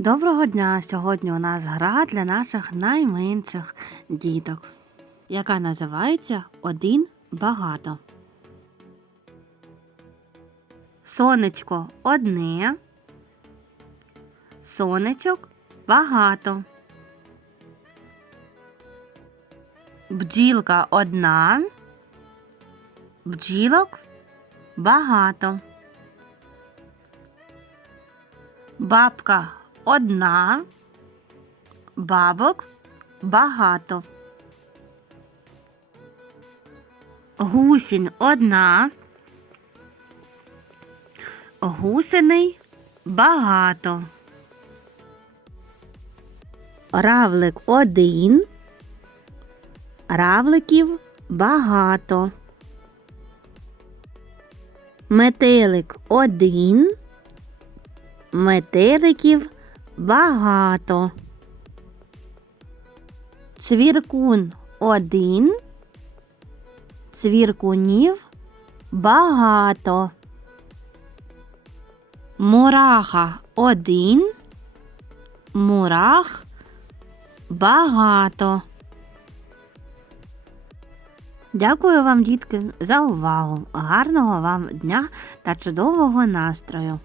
Доброго дня! Сьогодні у нас гра для наших найменших діток, яка називається Один багато. Сонечко одне. Сонечок багато. Бджілка одна. Бджілок багато. Бабка одна, бабок багато. Гусінь одна, гусеней багато. Равлик один, равликів багато. Метелик один, метеликів багато. Цвіркун один, цвіркунів багато. Мураха один, мурах багато. Дякую вам, дітки, за увагу. Гарного вам дня та чудового настрою!